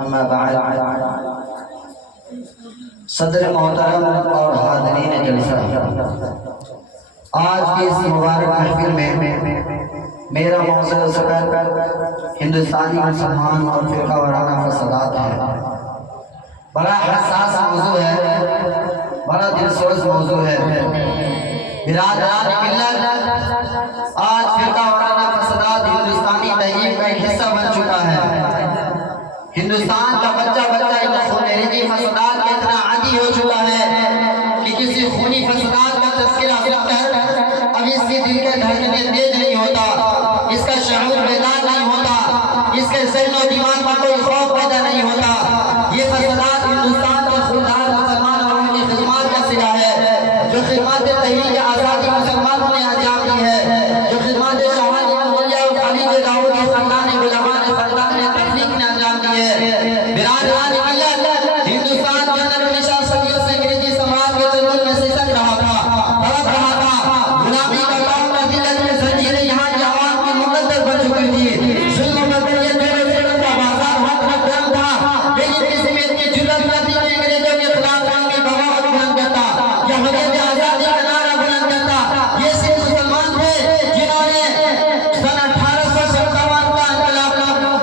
अम्मा बाद सदर मोहतरम और हाज़रीन जलसा, आज की इस मुबारक महफिल में मेरा मौजूद ज़िक्र हिंदुस्तानी मुसलमान और फ़िरका वाराना फसादात है। बड़ा हसास मौजू है, बड़ा दिलसोज मौजू है। बिरादरान मिल्लत, आज फ़िरका वाराना फसादात हिंदुस्तानी तहजीब का एक हिस्सा बन चुका है। हिंदुस्तान का बच्चा इन खूनी फसादात के इतना आदी हो चुका है कि किसी खूनी फसादात का तज़किरा सुनकर अब इसके दिल के धड़कने तेज नहीं होता, इसका शऊर बेदार नहीं होता, इसके ज़हन और दिमाग में कोई खौफ पैदा नहीं होता। ये फसादात हिंदुस्तान के खुलदार मुसलमान और उनकी खिदमत का सिला है, जो खिदमत तहरीक आज़ादी मुसलमानों ने अंजाम दी है, जो खिदमत शहादत मौलिया और खालिद दाऊद के ख़ानदान गुलामान ख़ानदान ने तहरीक ने अंजाम दी है। बिरादरान मिल्लत, हिंदुस्तान के अंदर निशा सदियों से अंग्रेजी समाज के चंगुल में सिसक रहा था, तड़प रहा था। गुलामी का काम का दिल्लत में जंजीरें यहाँ की आवाज़ की मुकद्दर बन चुकी थी। जुल्म मजबूरियत मेरे जुल्म का बाजार हक गर्म था, लेकिन किसी में इतनी जुर्रत न थी कि अंग्रेजों के खिलाफ जंग की बगावत बुलंद करता या हुर्रियत आज़ादी का नारा बुलंद करता। ये सिर्फ मुसलमान थे जिन्होंने सन 1857 का इंकलाब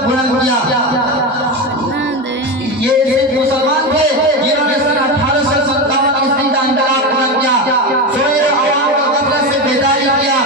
बुलंद किया। ये सिर्फ मुसलमान थे जिन्होंने सन 1857 ईस्वी का इंकलाब बुलंद किया, सोए आवाम को गफलत से बेदारी किया,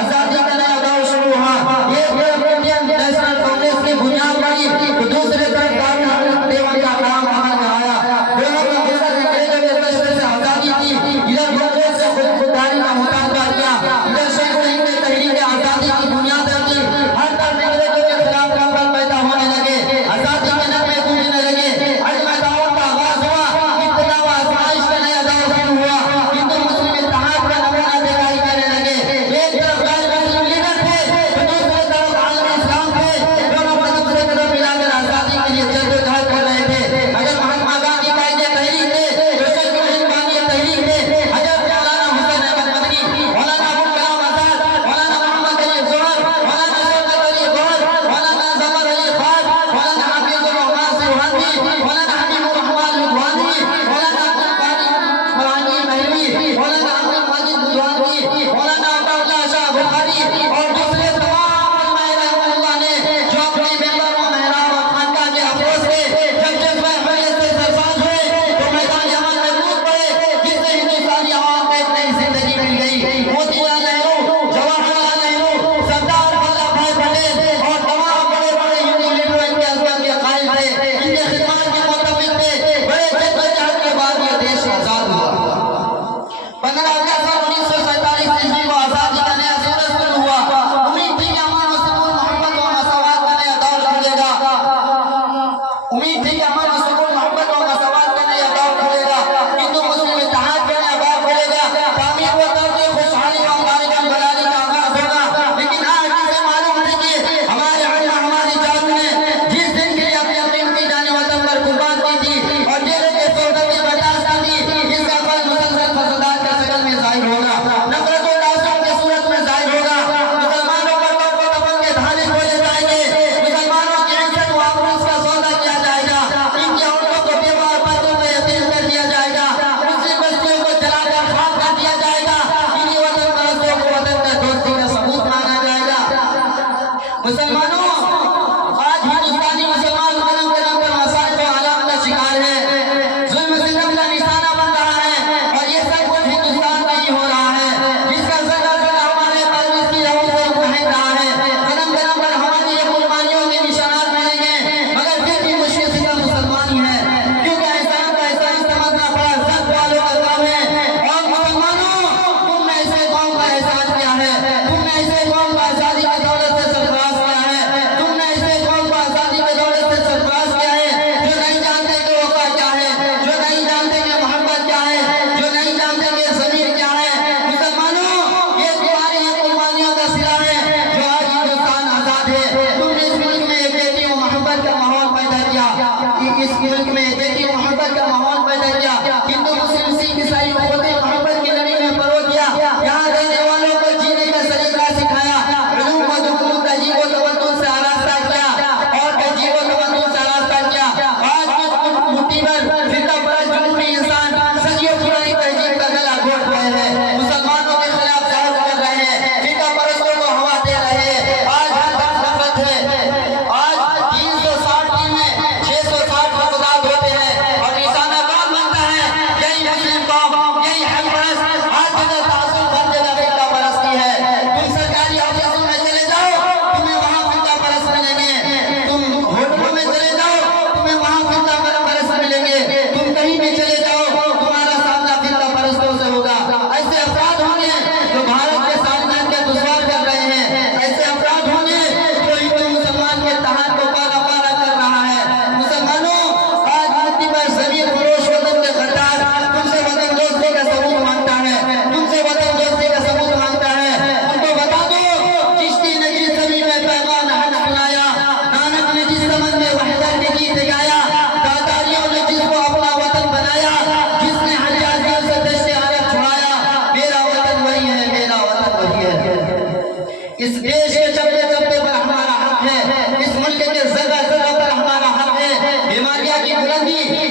आज़ादी का नया दौर शुरू हुआ। एक तरफ इंडियन नेशनल कांग्रेस की बुनियाद पड़ी तो दूसरी तरफ दारुल हरकत देवान का काम अमल में आया। दोनों का मकसद अंग्रेजों के दश्तर से आज़ादी थी, इधर कांग्रेस से खुददारी का मुतालबा किया, इधर शेखुल हिंद ने तहरीक आज़ादी की बुनियाद रखी। हर तरफ अंग्रेजों के खिलाफ कंपन पैदा होने लगे, आज़ादी के नगमे गूंजने लगे। आज मैदान का आगाज हुआ, इब्तिदा व आज़माइश का नया दौर शुरू हुआ। हिंदू मुस्लिम इत्तेहाद का नमूना दिखाई देने लगे। एक तरफ गैर मुस्लिम लीडर थे तो दूसरी तरफ आलमी इस्लाम थे, दोनों कदम से कदम मिलाकर आज़ादी के लिए जद्दोजहद कर रहे थे। अगर महात्मा गांधी कायदे तहरीक थे तो शेखुल हिंद बानी तहरीक थे, अगर मौलाना हुसैन अहमद मदनी, मौलाना अबुल कलाम आज़ाद, मौलाना मोहम्मद अली जोहर, मौलाना शौकत अली गौहर, मौलाना जफर अली खान, मौलाना हाफिज़ुर रहमान सिरहानी, मौलाना हबीबुर रहमान लुधियानवी, मौलाना अब्दुल बारी फरहानी महलवी, मौलाना अब्दुल मजीद बुरहानी, मौलाना अब्दुल्लाह शाह बुखारी और दूसरे तमाम उलमाए रहमतुल्लाह ने जो अपने मेंबर व मेहराब और खानकाह के अफरोज थे, जब जज्बा हुर्रियत से सरफराज हुए तो मैदान अमल में कूद पड़े, जिससे हिंदुस्तानी आवाम को एक नई जिंदगी मिल गई। मोतीलाल नेहरू, जवाहरलाल नेहरू, सरदार वल्लभ भाई पटेल और तमाम बड़े-बड़े हिंदू लीडर इनके अजमत के कायल थे, इनके खिदमत के मुतफिक थे। बड़े जद्दोजहद के बाद ये देश आजाद हुआ। 15 अगस्त 1947 ईस्वी को आजादी का नया सूरज शुरू हुआ। उम्मीद थी कि अमन और सुकून, मोहब्बत और मसावत का नया दौर खुलेगा। उम्मीद थी कि अमन और सुकून, मोहब्बत और मसावत का नया दौर खुलेगा, हिंदू मुस्लिम इत्तेहाद का नया दौर खुलेगा, तामीर व तरक्की, खुशहाली व अमदानी बलाली का आगाज होगा। लेकिन आज इसे मालूम नहीं कि हमारे अल्लाह हमारी जान ने जिस दिन के लिए अपनी कीमती जान वतन पर कुर्बान की थी और जेल के सौदे की बर्दाश्त की थी, इसका फल मुसलसल फसादात के शक्ल में जाहिर होगा, नफरत और तासुब के सूरत में जाहिर होगा। मुसलमानों पर तौबा तफन के धाने खोले जाएंगे, मुसलमानों की इज्जत व आबरूज का सौदा किया जाएगा, इनकी औरतों को बेवा और बच्चों में यतीम कर दिया जाएगा, मुस्लिम बस्तियों को जलाकर खाक कर दिया जाएगा, इन्हीं वतन परस्तों को वतन में दोस्ती का सबूत माना जाएगा। मुसलमानों, आज हिंदुस्तानी मुसलमान कदम कदम पर मसाइल व आलाम का शिकार है, जुल्म सितम का निशाना बन रहा है और ये सब कुछ हिंदुस्तान में ही हो रहा है, जिसका जरा जरा हमारे कल्ब की लहू से बह रहा है। कदम कदम पर हमारी ये कुर्बानियों के निशानात मिलेंगे, मगर फिर भी मुश्किल सितम मुसलमानी है, क्योंकि एहसान का एहसान समझना बड़ा सख्त वालों का काम है। और मुसलमानों, तुमने ऐसे कौम का एहसान किया है, तुमने ऐसे कौम को आज़ादी की दौलत से सरफराज किया है, तुमने ऐसे कौम को आज़ादी की दौलत से सरफराज किया है जो नहीं जानते कि वफा क्या है, जो नहीं जानते कि मोहब्बत क्या है, जो नहीं जानते कि ज़मीर क्या है। मुसलमानों, ये तुम्हारी ही कुर्बानियों का सिला है जो आज हिंदुस्तान आज़ाद है। तुमने इस मुल्क में एकता व मोहब्बत का माहौल पैदा किया, इस मुल्क में एकता व मोहब्बत का माहौल पैदा किया, हिंदू मुस्लिम सिख ईसाई उखवत मोहब्बत की लड़ी में फरोग किया, यहाँ रहने वालों को जीने का सलीका सिखाया, उलूम व दुखून तहजीब व तवज्जुह से आरास्ता किया और तहजीब व तवज्जुह से आरास्ता किया बुलंदी